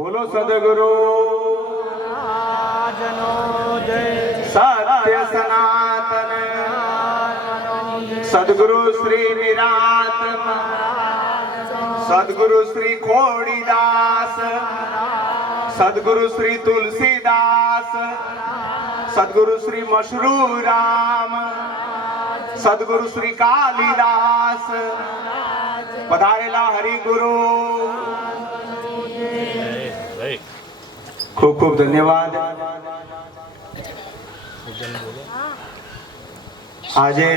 બોલો સદગુરુ સત્ય સનાતન સદગુરુ શ્રી નિરાત્મા સદગુરુ શ્રી ખોડીદાસ સદગુરુ શ્રી તુલસીદાસ સદગુરુ શ્રી મશરૂરામ સદગુરુ શ્રી કાલિદાસ પધારેલા હરિગુરુ ખૂબ ખૂબ ધન્યવાદ। આજે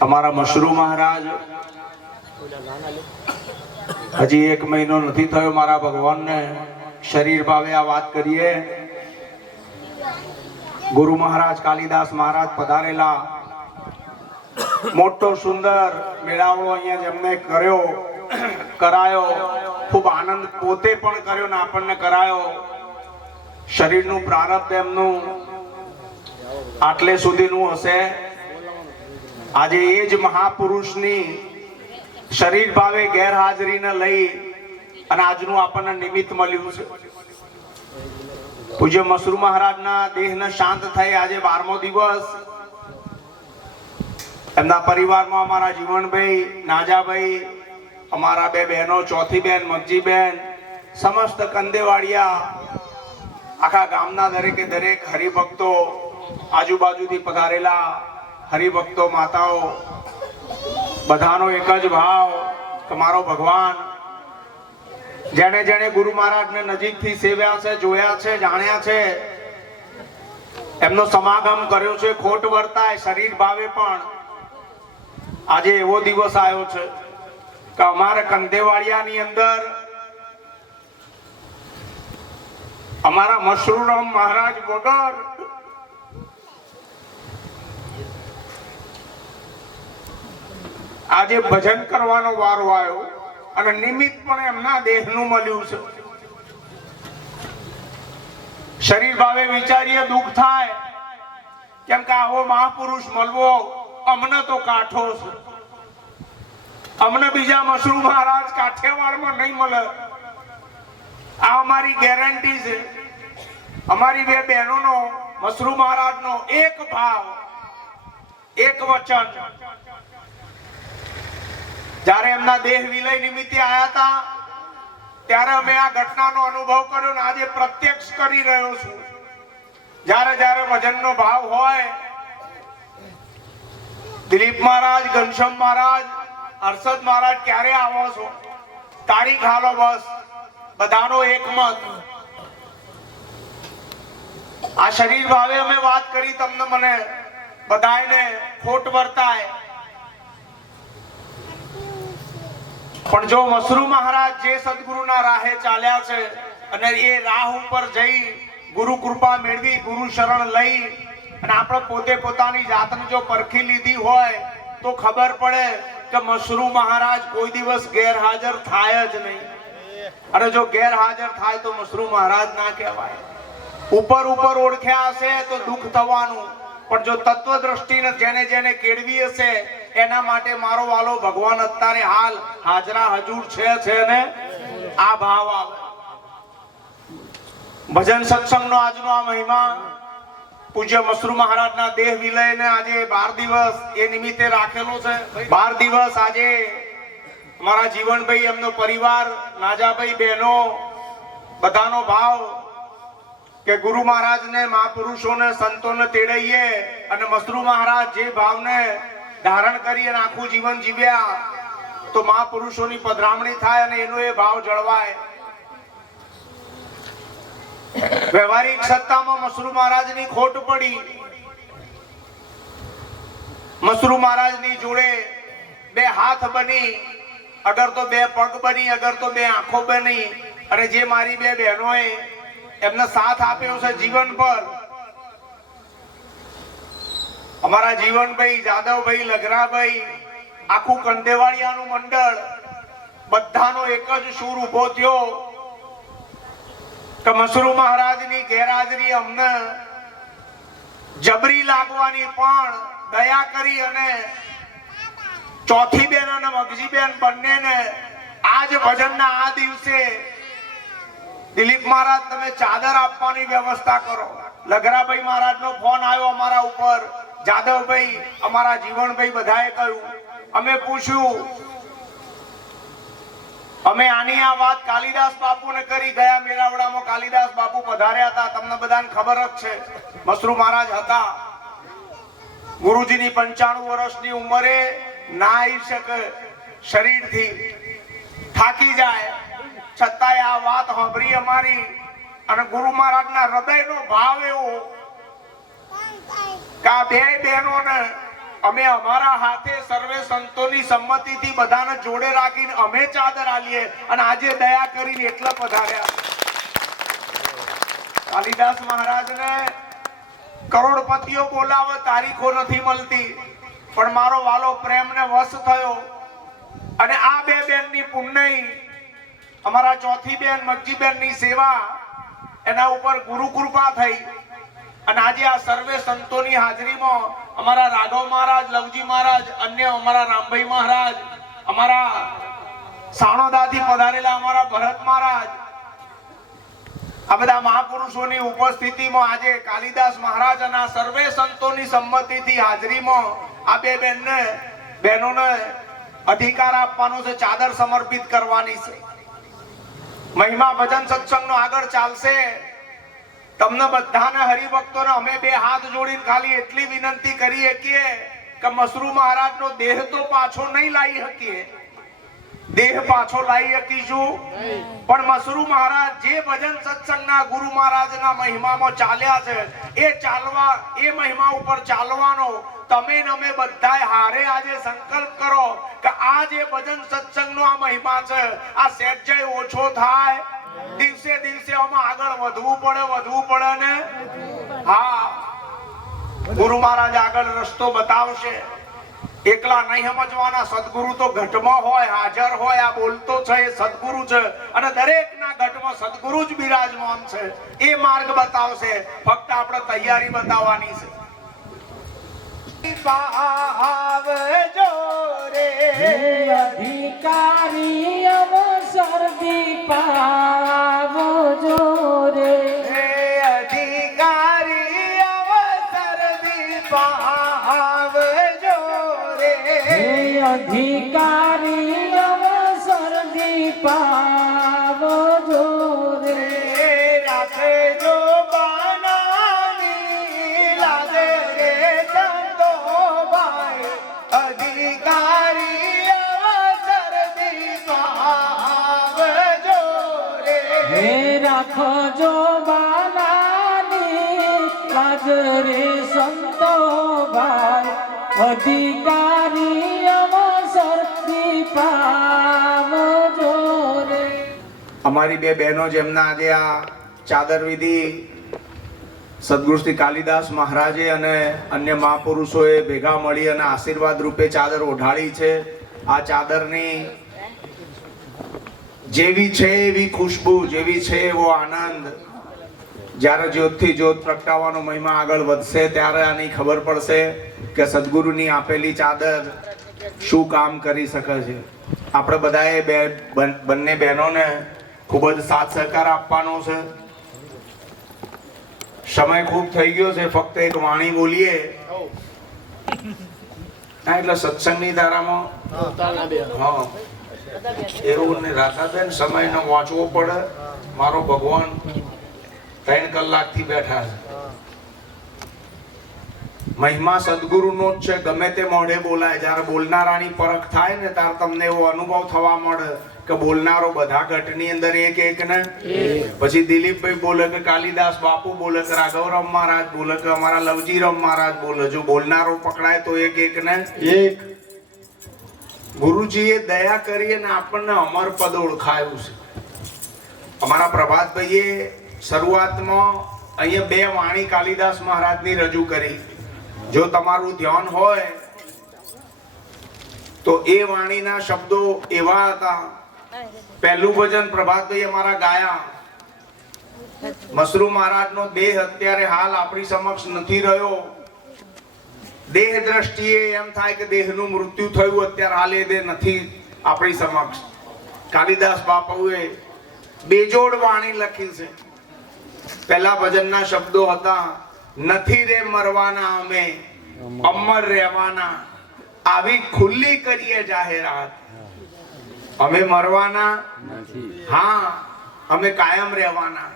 અમારા મશરૂ મહારાજ હજી 1 મહિનો નથી થયો મારા ભગવાનને શરીર ભાવે આ વાત કરીએ। ગુરુ મહારાજ કાલિદાસ મહારાજ પધારેલા, મોટો સુંદર મેળાવડો અહીંયા જેમને કરાયો, ખૂબ આનંદ પોતે પણ કર્યો ને આપણને કરાયો। શરીરનું પ્રારબ્ધ એમનું આટલે સુધીનું હશે। આજે એ જ મહાપુરુષની શરીર ભાવે ગેરહાજરીને લઈ અને આજનું આપણને નિમિત્ત મળ્યું છે। પૂજ્ય મશરૂ મહારાજના દેહને શાંત થઈ આજે 12મો દિવસ। એમના પરિવારમાં અમારા જીવનભાઈ, નાજાભાઈ, અમારા 2 બહેનો, ચોથી બેન મગજીબેન, સમસ્ત કંદેવાડિયા, આખા ગામના દરેકે દરેક હરિભક્તો, આજુબાજુથી પધારેલા હરિભક્તો, માતાઓ, બધાનો એક જ ભાવ કે મારો ભગવાન જેને જેને ગુરુ મહારાજને નજીકથી સેવ્યા છે, જોયા છે, જાણ્યા છે, એમનો સમાગમ કર્યો છે, ખોટ વર્તાય શરીર ભાવે પણ આજે એવો દિવસ આવ્યો છે કે અમારા કંદેવાડિયાની અંદર અમારા મશરૂરામ મહારાજ વગર આજે ભજન કરવાનો વારો આવ્યો અને નિમિત્ત પણ એમના દેહનું મળ્યું છે। શરીર ભાવે વિચારીએ દુઃખ થાય, કેમ કે આવો મહાપુરુષ મળવો અમને તો કાઠો છે। અમને બીજા મશરૂ મહારાજ કાઠિયાવાડમાં નહીં મળે, આ અમારી ગેરંટી છે। અમારી 2 બહેનોનો મશરૂ મહારાજનો એક ભાવ, એક વચન। જ્યારે એમના દેહ વિલય નિમિત્તે આયા હતા ત્યારે અમે આ ઘટનાનો અનુભવ કર્યો ને આજે પ્રત્યક્ષ કરી રહ્યો છું। જ્યારે જ્યારે ભજનનો ભાવ હોય, દિલીપ મહારાજ, ઘનશ્યામ મહારાજ, હર્ષદ મહારાજ ક્યારે આવો છો, તારીખ હાલો, બસ બધાનો એકમત। આ શરીર ભાવે અમે વાત કરી તમને, મને બધાને ખોટ વર્તાય, પણ જો મશરૂ મહારાજ જે સદગુરુના રાહે ચાલ્યા છે અને એ રાહ ઉપર જઈ ગુરુ કૃપા મેળવી, ગુરુ શરણ લઈ અને આપણે પોતે પોતાની જાતને જો પરખી લીધી હોય તો ખબર પડે કે મશરૂ મહારાજ કોઈ દિવસ ગેરહાજર થાય જ નહીં। અને જો ગેરહાજર થાય તો મશરૂ મહારાજ ના કહેવાય। ઉપર ઉપર ઓળખ્યા હશે તો દુઃખ થવાનું, પણ જો તત્વ દ્રષ્ટિને જેને જેને કેળવી હશે એના માટે મારો વાલો ભગવાન અત્યારે હાલ હાજરા હજુર છે ને આ ભાવ આવે। ભજન સત્સંગનો આજનો આ મહિમા પૂજ્ય મશરૂ મહારાજના દેહ વિલયને આજે 12 દિવસ એ નિમિત્તે રાખેલો છે। 12 દિવસ આજે મારા જીવનભાઈ, એમનો પરિવાર, નાજાભાઈ, બહેનો, બધાનો ભાવ કે ગુરુ મહારાજને, મહાપુરુષોને, સંતોને તેડાઈએ અને મશરૂ મહારાજ જે ભાવને ધારણ કરી અને આખું જીવન જીવ્યા તો મહાપુરુષોની પધરામણી થાય અને એનો એ ભાવ જળવાય। વ્યવહારિક સત્તામાં મશરૂ મહારાજની ખોટ પડી। મશરૂ મહારાજની જોડે 2 હાથ બની, અગર તો 2 પગ બની, અગર તો 2 આંખો બની, અને જે મારી 2 બહેનોએ એમને સાથ આપ્યો છે જીવન પર। અમારા જીવનભાઈ, જાદવભાઈ, લગરાભાઈ, આખું કંદેવાડિયાનું મંડળ, બધાનો એક જ સૂર ઉભો થયો કે મશરૂ મહારાજની ગેરહાજરી અમને જબરી લાગવાની પણ દયા કરી અને ચોથી બેન અને મગજી બેન બંનેને આજ ભજનના આ દિવસે દિલીપ મહારાજ તમે ચાદર આપવાની વ્યવસ્થા કરો. લગરાભાઈ મહારાજનો ફોન આવ્યો અમારા ઉપર, જાદવભાઈ અમારા જીવણભાઈ બધાએ કહ્યું, અમે પૂછ્યું, અમે આની આ વાત કાલિદાસ બાપુને કરી. ગયા મેળાવડામાં કાલિદાસ બાપુ પધાર્યા હતા, તમને બધાને ખબર જ છે. મસરૂ મહારાજ હતા, ગુરુજીની 95 વર્ષની ઉંમરે ના આવી શકે, શરીરથી થાકી જાય, છતાંય આ વાત સાંભળી અમારી. અને ગુરુ મહારાજના હૃદયનો ભાવ એવો કે આ બે બહેનોને અમે અમારા હાથે સર્વે સંતોની સંમતિથી બધાને જોડે રાખીને અમે ચાદર આલીએ અને આજે દયા કરીને એટલા પધાર્યા. કાલિદાસ મહારાજને કરોડપતિઓ બોલાવે, તારીખો નથી મળતી, પણ મારો વાલો પ્રેમને વશ થયો અને આ બે બેનની પુણ્ય, અમારા ચોથી બેન મગજી બેનની સેવા, એના ઉપર ગુરુ કૃપા થઈ અને આજે આ સર્વે સંતોની હાજરીમાં અમારા રાઘવ મહારાજ, લવજી મહારાજ, અન્ય અમારા રામભાઈ મહારાજ, અમારા સાણોદાથી પધારેલા અમારા ભરત મહારાજ, આ બધા મહાપુરુષોની ઉપસ્થિતિમાં આજે કાલિદાસ મહારાજ અને આ સર્વે સંતોની સંમતિથી હાજરીમાં આ બે બહેનોને અધિકાર આપવાનો છે, ચાદર સમર્પિત કરવાની છે. મહિમા ભજન સત્સંગનો આગળ ચાલશે. તમને બધાને હરિભક્તોને અમે બે હાથ જોડીને ખાલી એટલી વિનંતી કરીએ કે મસરૂ મહારાજનો દેહ તો પાછો નહીં લાવી શકીએ, દેહ પાછો લાવી શકીશું, પણ મસરૂ મહારાજ જે ભજન સત્સંગના ગુરુ મહારાજના મહિમામાં ચાલ્યા છે એ મહિમા ઉપર ચાલવાનો તમે ને અમે બધાય હારે આજે સંકલ્પ કરો કે આ જે ભજન સત્સંગનો આ મહિમા છે આ સહેજય ઓછો થાય, દિવસે દિવસે આમાં આગળ વધવું પડે ને. હા, ગુરુ મહારાજ આગળ રસ્તો બતાવશે. એકલા નહીં સમજવાના, સદગુરુ તો ઘટમાં હોય, હાજર હોય. આ બોલતો છે એ સદગુરુ છે અને દરેકના ઘટમાં સદગુરુ જ બિરાજમાન છે. એ માર્ગ બતાવશે, ફક્ત આપણે તૈયારી બતાવવાની છે. પાવજો રે અધિકારી અવસર દીપાવજો રે અધિકારી અવસર દીપાવજો રે અધિકારી અવસર દીપાવજો રે રાખજો બનાવી લાગે રે સંતો ભાઈ, અધિકારી અવસર દીપાવજો રે. હે રાખજો બાલાની લાજ રે સંતો ભાઈ, અધિકારી અવસર દીપાવજો રે. અમારી બે બહેનો જેમના આજે આ ચાદર વિધિ સદગુરુ શ્રી કાલિદાસ મહારાજે અને અન્ય મહાપુરુષોએ ભેગા મળી અને આશીર્વાદ રૂપે ચાદર ઓઢાળી છે. આ ચાદરની જેવી છે એવી ખુશ્બુ, જેવી છે એવો આનંદ, જ્યારે જ્યોતથી જ્યોત પ્રગટાવવાનો મહિમા આગળ વધશે ત્યારે આની ખબર પડશે કે સદગુરુની આપેલી ચાદર શું કામ કરી શકે છે. આપણે બધાએ બંને બહેનોને ખૂબ જ સાથ સહકાર આપવાનો છે. સમય ખૂબ થઈ ગયો છે, ફક્ત એક વાણી બોલીએ. હા, એટલે સત્સંગની ધારામાં હા એવું ને રાધાબેન સમયનો વાંચવો પડે. મારો ભગવાન 3 કલાકથી બેઠા છે. મહિમા સદગુરુનો જ છે, ગમે તે મોઢે બોલાય. જ્યારે બોલનારાની પરખ થાય ને ત્યારે તમને એવો અનુભવ થવા મળે કે બોલનારો બધા ઘટની અંદર એક ને. પછી દિલીપભાઈ બોલે કે કાલિદાસ બાપુ બોલે કે રાઘવરામ મહારાજ બોલે કે અમારા લવજીરામ મહારાજ બોલે. જો બોલનારો પકડાય તો એક ને એક. ગુરુજીએ દયા કરી અને આપણને અમર પદ ઓળખાયું છે. અમારા પ્રભાતભાઈએ શરૂઆતમાં અહીંયા 2 વાણી કાલિદાસ મહારાજની રજૂ કરી. જો તમારું ધ્યાન હોય તો એ વાણીના શબ્દો એવા હતા. પહેલું ભજન પ્રભાતભાઈ અમારા ગાયા. મસરૂ મહારાજનો દેહ અત્યારે હાલ આપણી સમક્ષ નથી રહ્યો, દેહ દ્રષ્ટિએ એમ થાય કે દેહનું મૃત્યુ થયું અત્યારે હાલે દે નથી આપણી સમક્ષ. કાલિદાસ બાપુએ બેજોડ વાણી લખી છે. પહેલા ભજનના શબ્દો હતા, નથી રે મરવાના અમે અમર રહેવાના, આવી ખુલ્લી કરીએ જાહેરાત. અમે મરવાના હા, અમે કાયમ રહેવાના.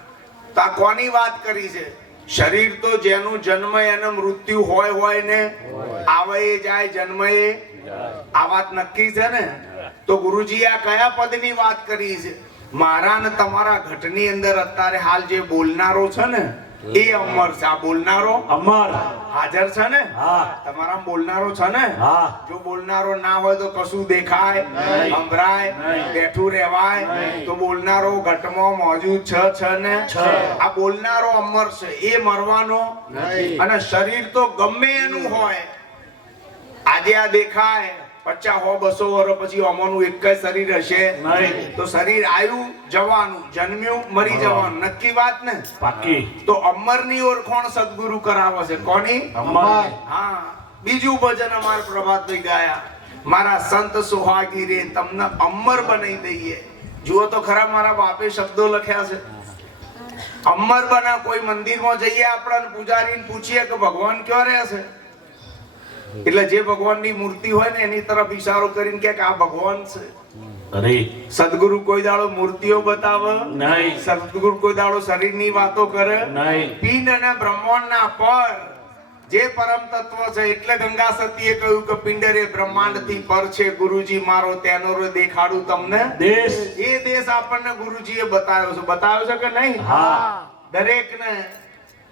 તો આ કોની વાત કરી છે? શરીર તો જેનું જન્મ અને મૃત્યુ હોય ને, આવે જાય જન્મ આ વાત નક્કી છે ને. તો ગુરુજી આ કયા પદની વાત કરી છે? મારા ને તમારા ઘટની અંદર અત્યારે હાલ જે બોલનારો છે ને એ અમર છે. આ બોલનારો અમર હાજર છે ને? હા. તમારા છે ને? હા. જો બોલનારો ના હોય તો કશું દેખાય, સંભળાય, બેઠું રહેવાય. તો બોલનારો ઘટમાં મોજૂદ છે ને? આ બોલનારો અમર છે, એ મરવાનો. અને શરીર તો ગમે એનું હોય, આજે આ દેખાય 50 100 200 વર્ષ પછી અમોનું એક જ શરીર હશે નહીં. તો શરીર આયુ જવાનું, જન્મ્યું મરી જવાનું, નક્કી વાત ને. પાકી તો અમરની ઓળખાણ સદગુરુ કરાવે છે. કોની? અમર. હા. બીજું ભજન અમાર પ્રભાતભાઈ ગાયા, મારા સંત સુહાગી રે તમને અમર બનાવી દઈએ. જુઓ તો ખરા, મારા બાપે શબ્દો લખ્યા છે. અમર બના. કોઈ મંદિરમાં જઈએ આપણે, પૂજારીને પૂછીએ કે ભગવાન ક્યાં રહે છે, એટલે જે ભગવાનની મૂર્તિ હોય ને એની તરફ ઈશારો કરીને કે આ ભગવાન છે. અરે સદગુરુ કોઈ દાડો મૂર્તિઓ બતાવે નહીં. સદગુરુ કોઈ દાડો શરીરની વાતો કરે નહીં. પિંડ અને બ્રહ્માંડના પર જે પરમ તત્વ છે, એટલે ગંગા સતીએ કહ્યું કે પિંડ રે બ્રહ્માંડથી પર છે, ગુરુજી મારો તેનો રે દેખાડું તમને દેશ. એ દેશ આપણને ગુરુજીએ બતાવ્યો છે. બતાવ્યો છે કે નહીં? હા. દરેકને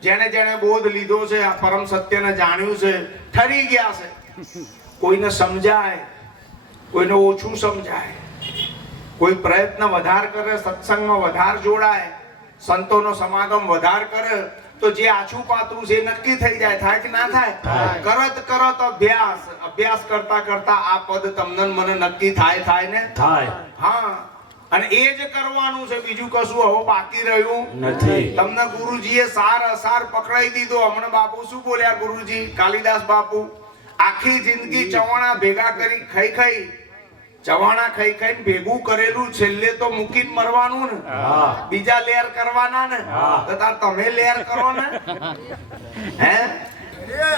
જેને જેને બોધ લીધો છે, આ પરમ સત્યને જાણ્યું છે, ઠરી ગયા છે. કોઈને સમજાય, કોઈને ઓછું સમજાય, કોઈ પ્રયત્ન વધાર કરે, સત્સંગમાં વધાર જોડાય, સંતોનો સમાગમ વધાર કરે, તો જે આછું પાતળું છે નક્કી થઈ જાય. થાય કે ના થાય? કરત અભ્યાસ કરતા કરતા આ પદ તમને મને નક્કી થાય ને? થાય. હા. અને એ જ કરવાનું છે, બીજું કશું હવે બાકી રહ્યું નથી. તમને ગુરુજીએ સાર અસાર પકડાઈ દીધો. હમણાં બાપુ શું બોલ્યા ગુરુજી? કાલિદાસ બાપુ આખી જિંદગી ચવાણા ભેગા કરી ખાઈ ચવાણા ખાઈને ભેગું કરેલું, છેલ્લે તો મૂકીને મરવાનું ને. હા. બીજા લેર કરવાના ને. હા. તો તાર તમે લેર કરો ને. હે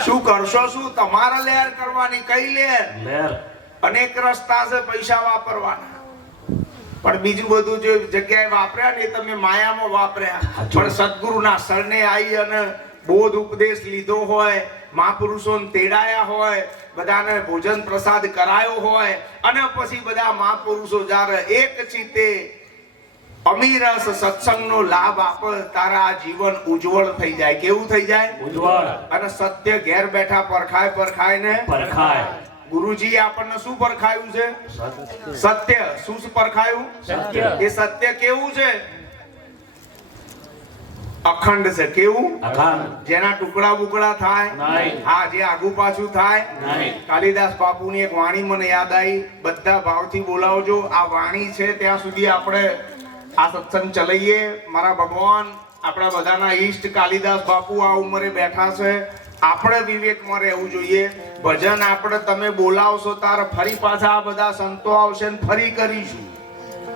શું કરશો? શું તમારા લેર કરવાની? કઈ લેર? લેર. અનેક રસ્તા છે પૈસા વાપરવાના, પણ બીજું બધું જે જગ્યાએ વાપર્યા ને એ તમે માયામાં વાપર્યા. પણ સદગુરુના શરણે આવી અને બોધ ઉપદેશ લીધો હોય, મહાપુરુષોને તેડાયા હોય, બધાને ભોજન પ્રસાદ કરાયો હોય, અને પછી બધા મહાપુરુષો જ્યારે એક ચિત્તે અમીરસ સત્સંગનો લાભ આપે, તારા આ જીવન ઉજ્જવળ થઈ જાય. કેવું થઈ જાય? ઉજ્જવળ. અને સત્ય ઘેર બેઠા પરખાય ને પરખાય. ગુરુજીએ આપણને શું પરખાયું છે? સત્ય. શું પરખાયું? સત્ય. એ સત્ય કેવું છે? અખંડ છે. કેવું? અખંડ. જેના ટુકડા બુકડા થાય નહીં. હા, જે આગુ પાછું થાય નહીં. કાલિદાસ બાપુની એક વાણી મને યાદ આવી, બધા ભાવથી બોલાવજો. આ વાણી છે ત્યાં સુધી આપણે આ સત્સંગ ચલાવીએ. મારા ભગવાન આપણા બધાના ઈષ્ટ કાલિદાસ બાપુ આ ઉંમરે બેઠા છે. આપણે વિવેકમાં રહેવું જોઈએ. ભજન આપણે તમે બોલાવશો તાર ફરી પાછા આ બધા સંતો આવશે ને ફરી કરીશું.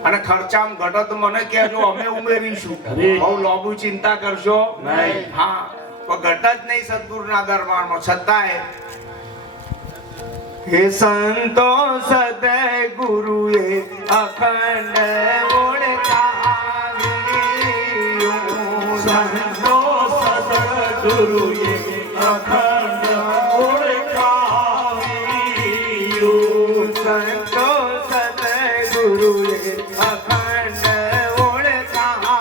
અને ખર્ચામાં ઘટત મને કહેજો, અમે ઉમેરીશું. બહુ લોભુ ચિંતા કરશો નહીં. હા, પણ ઘટ જ નહીં સદગુરુના દરબારમાં. છતાંય હે સંતો સદગુરુએ અખંડ ઓળખાવ્યું. સંતો સદગુરુએ અખંડ ઓળખાવ્યું. સંતો સદગુરુએ અખંડ ઓળખાવ્યું.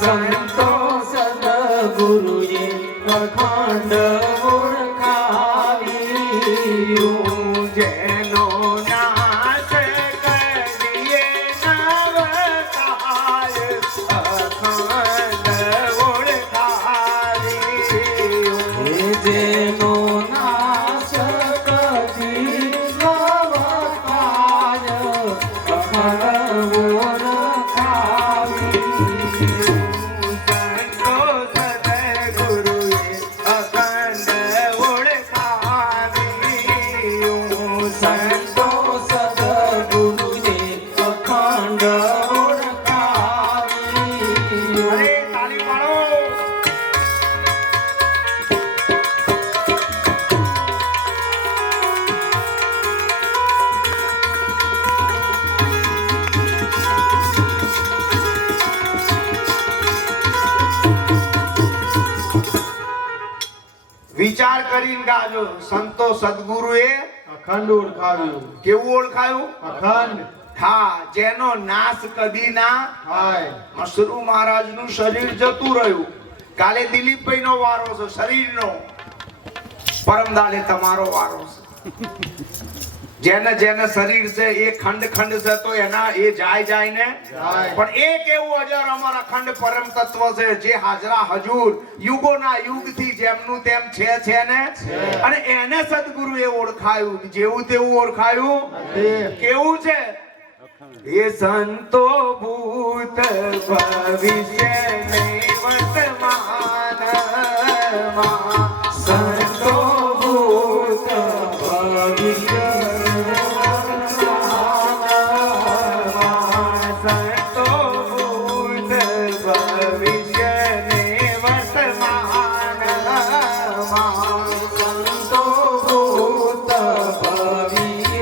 સંતો સદગુરુએ અખંડ ઓળખાવ્યું. જેનો નાશ કરીએ નવતાર, અખંડ ઓળખાવ્યું. જેનો નાશ કદી નવતાર, અખંડ ઓળખાવ્યું. સંતો સદગુરુએ અખંડ વિચાર કરીને ગાજો. સંતો સદગુરુએ અખંડ ઓળખાવ્યું. કેવું ઓળખાયું? અખંડ હા, જેનો નાશ કદી ના થાય. મસરૂ મહારાજનું શરીર જતું રહ્યું. કાલે દિલીપભાઈનો વારો છે શરીરનો, પરમદાડે તમારો વારો છે. જેને જેને શરીર છે એ ખંડ ખંડ છે તો એના એ જાય ને જાય. પણ એક એવું અજર અમર અખંડ પરમ તત્વ છે જે હાજરા હજુર યુગોના યુગથી જેમનું તેમ છે ને, અને એને સદગુરુએ ઓળખાયું. જેવું તેવું ઓળખાયું. કેવું છે? એ સંતો ભૂત ભવિષ્ય ને વર્તમાનમાં, સંતો ભૂત ભવિષ્ય સંતો ભૂત ભવિષ્ય ને વર્તમાનમાં, સંતો ભૂત ભવિષ્ય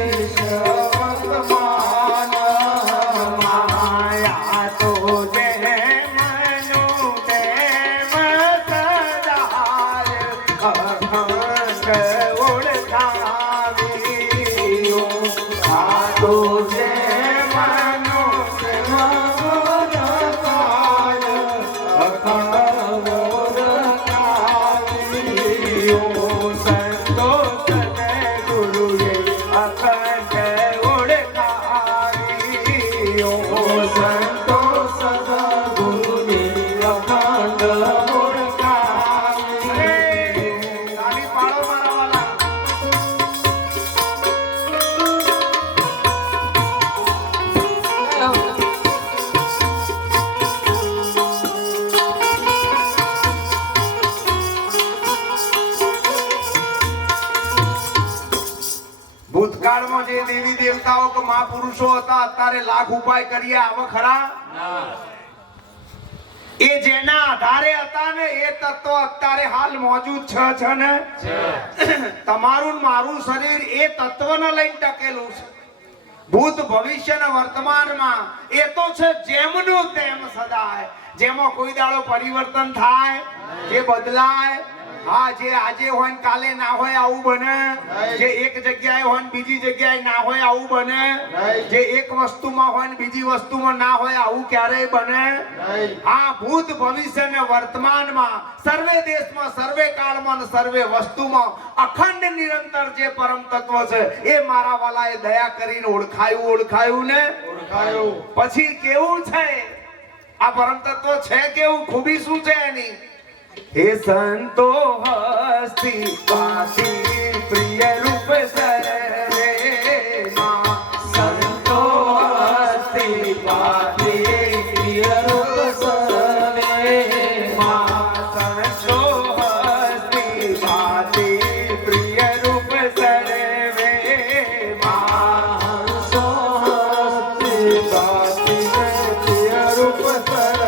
ભૂતકાળમાં જે દેવી દેવતાઓ કે મહાપુરુષો હતા અત્યારે લાખ ઉપાય કરીએ આવા ખરા? એ જેના આધારે હતા ને એ તત્વ અત્યારે હાલ મોજૂદ છે ને. તમારું ને મારું શરીર એ તત્વને લઈને ટકેલું છે. ભૂત ભવિષ્ય ને વર્તમાનમાં એ તો છે જેમનું તેમ સદાય. જેમાં કોઈ દાડો પરિવર્તન થાય, જે બદલાય. હા, જે આજે હોય ને કાલે ના હોય આવું બને. જે એક જગ્યાએ હોય ને બીજી જગ્યાએ ના હોય આવું બને. જે એક વસ્તુમાં હોય ને બીજી વસ્તુમાં ના હોય આવું ક્યારેય બને. આ ભૂત ભવિષ્ય ને વર્તમાનમાં સર્વે દેશમાં, સર્વે કાળમાં અને સર્વે વસ્તુમાં અખંડ નિરંતર જે પરમ તત્વ છે એ મારા વાલાએ દયા કરીને ઓળખાયું ને ઓળખાયું. પછી કેવું છે આ પરમ તત્વ? છે કેવું? ખૂબી શું છે એની? હે સંતો હસ્તી પાસી પ્રિય રૂપ સર્વે માં, સંતો હસ્તી પાસી પ્રિય રૂપ સર્વે માં, સંતો હસ્તી પાસી પ્રિય રૂપ સર્વે માં, સંતો હસ્તી પાસી પ્રિય રૂપ સર્વે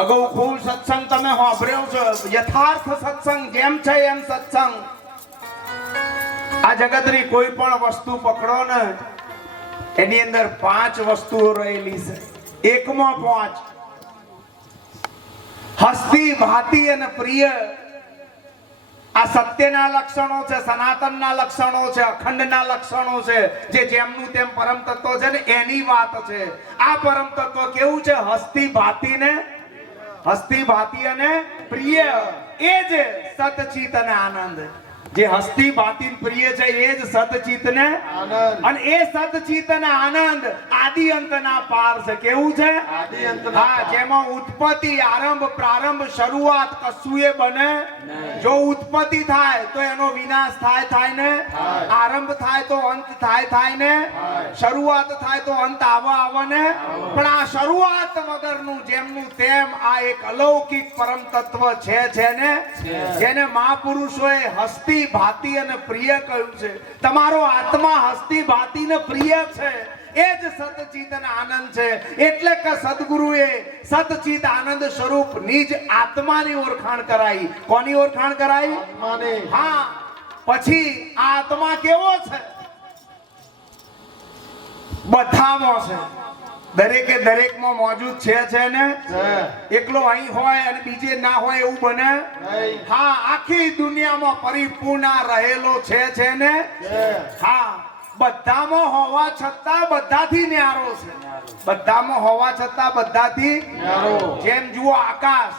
અગાઉ ખૂબ સત્સંગ તમે સાંભળ્યો છે. યથાર્થ સત્સંગ જેમ છે એમ સત્સંગ. આ જગતની કોઈ પણ વસ્તુ પકડો ને એની અંદર 5 વસ્તુઓ રહેલી છે. એકમાં 5. હસ્તી, ભાતી અને પ્રિય. આ સત્યના લક્ષણો છે, સનાતનના લક્ષણો છે, અખંડના લક્ષણો છે. જે જેમનું તેમ પરમ તત્વ છે ને એની વાત છે. આ પરમ તત્વ કેવું છે? હસ્તી, ભાતી ને હસ્તી, ભાતી અને પ્રિય. એ જ સતચિત અને આનંદ. જે હસ્તી ભાતી પ્રિય છે એ જ સતચિત ને આનંદ અને એ સતચિત અને આનંદ આદિ અંતના પાર છે. કેવું છે? આદિ અંતના હા, પાર. જેમાં ઉત્પત્તિ આરંભ પ્રારંભ શરૂઆત કશુંય બને. જો ઉત્પત્તિ થાય તો એનો વિનાશ થાય ને, આરંભ થાય તો અંત થાય ને, શરૂઆત થાય તો અંત આવે ને. પણ આ શરૂઆત વગરનું જેમનું તેમ આ એક અલૌકિક પરમ તત્વ છે ને, જેને મહાપુરુષોએ હસ્તી ભાતી અને પ્રિય કહ્યું છે. તમારો આત્મા હસ્તી ભાતી ને પ્રિય છે, એ જ સતચિત અને આનંદ છે. એટલે કે સદગુરુએ સતચિત આનંદ સ્વરૂપ નિજ આત્માની ઓળખાણ કરાઈ. કોની ઓળખાણ કરાઈ? આત્માને. હા. પછી આ આત્મા કેવો છે? બધામાં છે, દરેકે દરેકમાં મોજૂદ છે ને. છે. એકલો અહીં હોય અને બીજે ના હોય એવું બને? નહીં. હા, આખી દુનિયામાં પરિપૂર્ણ રહેલો છે ને. છે. હા, બધામાં હોવા છતાં બધાથી ન્યારો છે. બધામાં હોવા છતાં બધાથી ન્યારો. જેમ જુઓ આકાશ,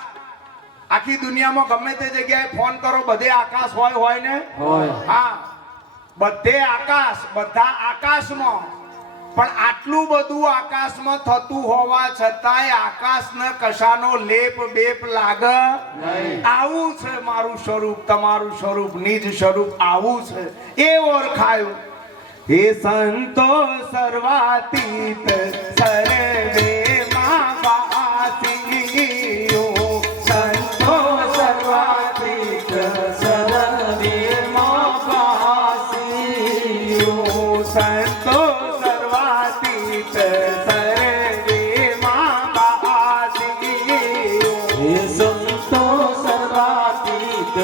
આખી દુનિયામાં ગમે તે જગ્યાએ ફોન કરો બધે આકાશ હોય ને. હોય. હા, બધે આકાશ, બધા આકાશમાં. પણ આટલું બધું આકાશમાં થતું હોવા છતાંય આકાશને કશાનો લેપ બેપ લાગે નહીં. આવું છે મારું સ્વરૂપ, તમારું સ્વરૂપ, નિજ સ્વરૂપ આવું છે. એ ઓળખાયું. હે સંતો સર્વાતીત સર્વે માં વાસીઓ, સંતો સર્વાતીત સર્વે માં વાસીઓ, સંતો સર્વાતીત સર્વે માં વાસીઓ. હે સંતો સર્વાતીત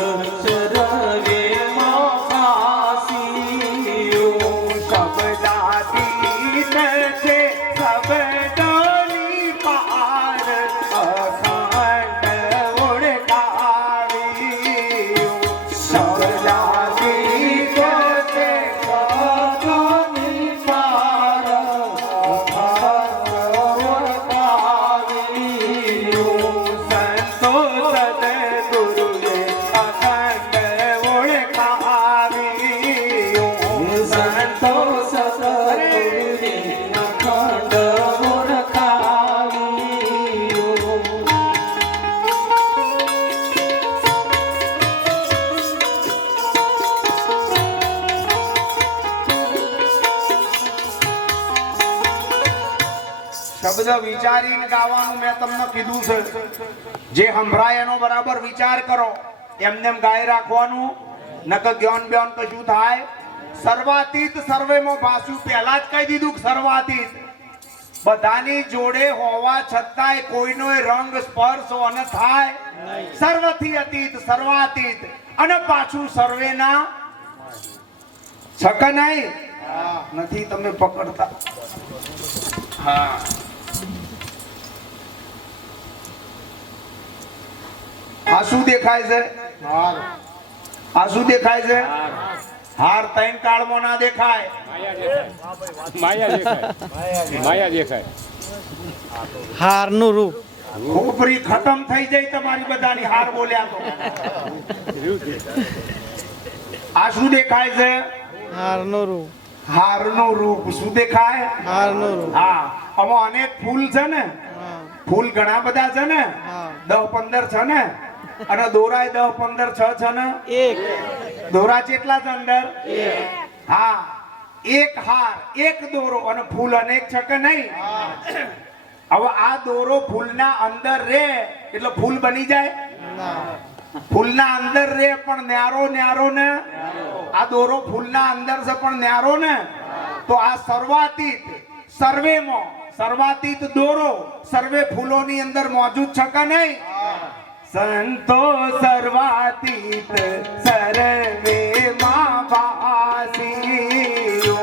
સર્વે માં વાસીઓ. શબ્દાતીત છે શબ્દોની પાર, અખંડ ઓળખાવ્યો. શબ્દાતીત છે શબ્દોની પાર, અખંડ ઓળખાવ્યો. સંતો સદગુરુએ અખંડ ઓળખાવ્યો. સંતો સદગુરુએ અખંડ ઓળખાવ્યો. શબ્દ વિચારીને ગાવાનું મેં તમને કીધું છે. જે સંભળાય એનો બરાબર વિચાર કરો. એમને એમ ગાય રાખવાનું, નકર જ્ઞાન બ્યાન કશું થાય. સર્વાતીત સર્વેમાં ભાસ્યું. પહેલા જ કહી દીધું કે સર્વાતીત બધાની જોડે હોવા છતાંય કોઈનો રંગ સ્પર્શ અને થાય. સર્વથી અતીત સર્વાતીત અને પાછું સર્વેના છક નહીં. નથી તમે પકડતા. હા, આ શું દેખાય છે? હાર. આ શું દેખાય છે? હાર ત્રણ કાળમાં ના દેખાય. માયા દેખાય. હારનું રૂપ. ખોપરી ખતમ થઈ જાય તમારી બધાની હાર બોલ્યા તો. આ શું દેખાય છે? હારનું રૂપ. હારનું રૂપ. શું દેખાય? હારનું રૂપ. હા, આમાં અનેક ફૂલ છે ને. હા. ફૂલ ઘણા બધા છે ને, હા. 10-15 છે ને. અને દોરાય 10-15 છે ને. એક. દોરા કેટલા છે અંદર? હા, એક હાર, એક દોરો અને ફૂલ અનેક છે કે નહીં? હવે આ દોરો ફૂલના અંદર રે એટલે ફૂલ બની જાય. ના. ફૂલના અંદર રે પણ ન્યારો ને. આ દોરો ફૂલના અંદર છે પણ ન્યારો ને. તો આ સર્વાતીત સર્વેમાં સર્વાતીત દોરો સર્વે ફૂલોની અંદર મોજૂદ છે કે નહીં? સંતો સર્વાતીત સર્વે માં વાસીઓ,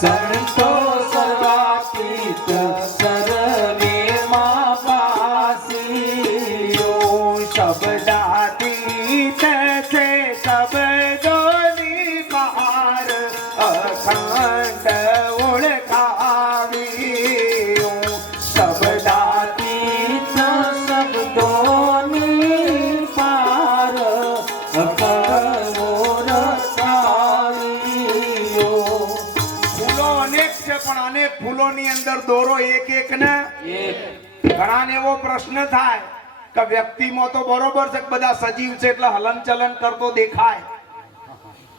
સંતો સર્વાતીત સર્વે માં વાસીઓ. શબ્દાતીત છે શબ્દોની પાર, અખંડ ઓળખાવ્યો. શબ્દાતીત શબ્દોની પાર અખંડ ઓળખાવ્યો. અનેક ફૂલોની અંદર દોરો એક એક ને ઘણાને એવો પ્રશ્ન થાય કે વ્યક્તિમાં તો બરોબર છે કે બધા સજીવ છે એટલે હલન ચલન કરતો દેખાય,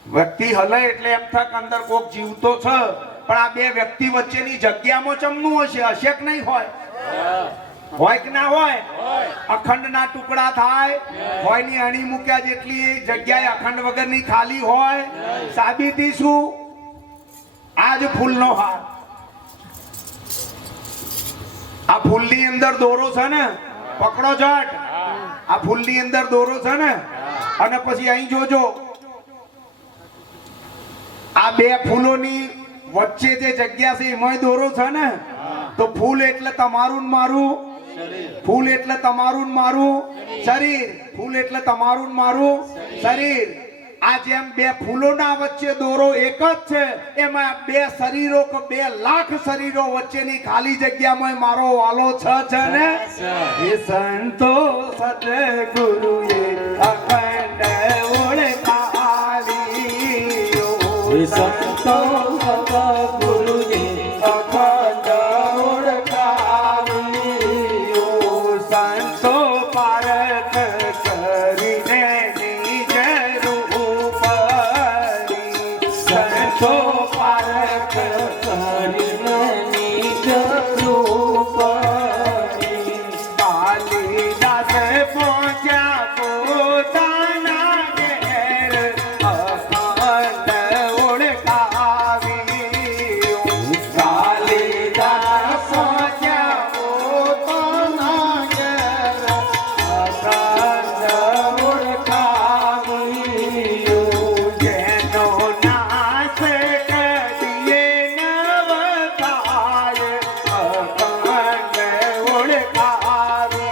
વ્યક્તિ હલે એટલે એમ થાય કે અંદર કોક જીવતો છે, પણ આ બે વ્યક્તિ વચ્ચેની જગ્યામાં ચમનું હશે કે નહીં હોય કે ના હોય? અખંડના ટુકડા થાય હોય ની અણી મૂક્યા જેટલી જગ્યાએ અખંડ વગરની ખાલી હોય. સાબિતી શું? આજ ફૂલનો હાર. આ ફૂલની અંદર દોરો છે ને, પકડો જટ. આ ફૂલની અંદર દોરો છે ને, અને પછી અહીં જોજો આ બે ફૂલોની વચ્ચે જે જગ્યા છે એમાં દોરો છે ને, તો ફૂલ એટલે તમારું ને મારું, ફૂલ એટલે તમારું ને મારું શરીર, ફૂલ એટલે તમારું ને મારું શરીર. આ જેમ બે ફૂલોના વચ્ચે દોરો એક જ છે, એમાં બે શરીરો કે 2 લાખ શરીરો વચ્ચેની ખાલી જગ્યામાં મારો વાલો છે ને. એ સંતો સદગુરુએ અખંડ ઓળખાવ્યો, એ સંતો સદગુરુએ અખંડ ઓળખાવ્યો. સંતો પારખ કરીને નિજ રૂપની, સંતો પારખ કરીને નિજ રૂપની. કાલિદાસ પહોંચ્યા પોતાના ઘેર, અખંડ ઓળખાવ્યો. કાલિદાસ પહોંચ્યા પોતાના ઘેર, અખંડ ઓળખાવ્યો. જેનો નાશ કદીએ નવ થાય, અખંડ ઓળખાવ્યો.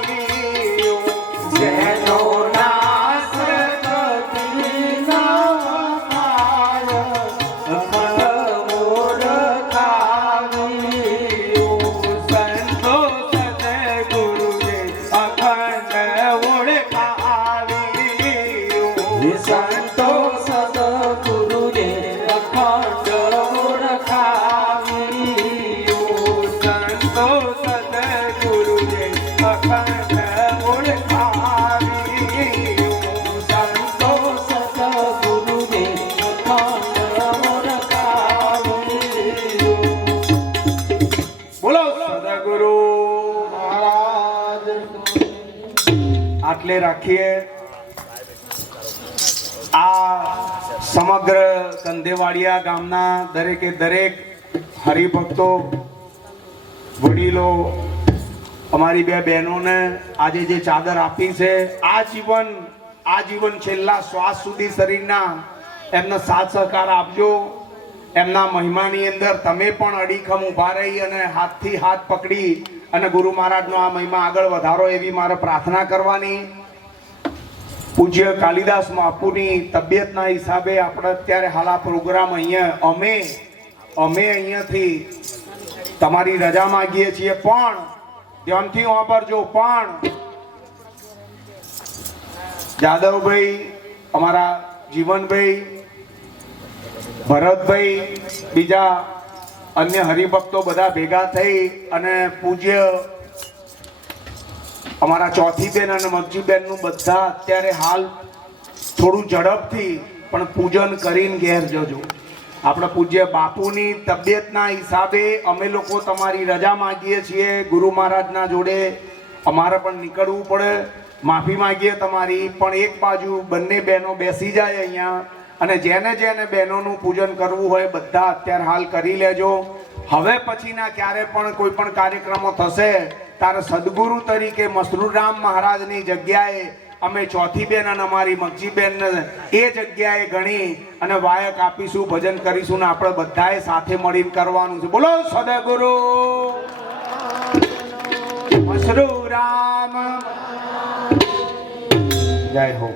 જેનો નાશ કદી ન થાય, અખંડ ઓળખાવ્યો. સંતો સદગુરુએ અખંડ ઓળખાવ્યો. એ સંતો સદગુરુએ અખંડ ઓળખાવ્યો. સંતો સદગુરુએ અખંડ ઓળખાવ્યો. સંતો સદગુરુએ અખંડ ઓળખાવ્યો. બોલો સદગુરુ મહારાજ. આટલે રાખીએ. આ સમગ્ર કંધેવાડિયા ગામના દરેકે દરેક હરિભક્તો, વડીલો, અમારી બે બહેનોને આજે જે ચાદર આપી છે, આજીવન છેલ્લા શ્વાસ સુધી શરીરના એમને સાથ સહકાર આપજો. એમના મહિમાની અંદર તમે પણ અડીખમ ઊભા રહી અને હાથથી હાથ પકડી અને ગુરુ મહારાજનો આ મહિમા આગળ વધારો એવી મારે પ્રાર્થના કરવાની. પૂજ્ય કાલિદાસ બાપુની તબિયતના હિસાબે આપણે અત્યારે હાલ આ પ્રોગ્રામ અહીંયા અમે અહીંયાથી તમારી રજા માંગીએ છીએ, પણ ધ્યાનથી વાપરજો. પણ જાદવભાઈ, અમારા જીવનભાઈ, ભરતભાઈ, બીજા અન્ય હરિભક્તો બધા ભેગા થઈ અને પૂજ્ય અમારા ચોથી બેન અને મગજી બેનનું બધા અત્યારે હાલ થોડું ઝડપથી પણ પૂજન કરીને ઘેર જજો. આપણે પૂજ્ય બાપુની તબિયતના હિસાબે અમે લોકો તમારી રજા માંગીએ છીએ. ગુરુ મહારાજના જોડે અમારે પણ નીકળવું પડે, માફી માંગીએ તમારી. પણ એક બાજુ બંને બહેનો બેસી જાય અહીંયા, અને જેને જેને બહેનોનું પૂજન કરવું હોય બધા અત્યારે હાલ કરી લેજો. હવે પછીના ક્યારે પણ કોઈ પણ કાર્યક્રમો થશે તારે સદગુરુ તરીકે મસરૂરામ મહારાજની જગ્યાએ અમે ચોથી બેન અને અમારી મગજી બેનને એ જગ્યાએ ગણી અને વાયક આપીશું, ભજન કરીશું ને આપણે બધાએ સાથે મળીને કરવાનું છે. બોલો સદગુરુ મસરૂરામ. જય હો.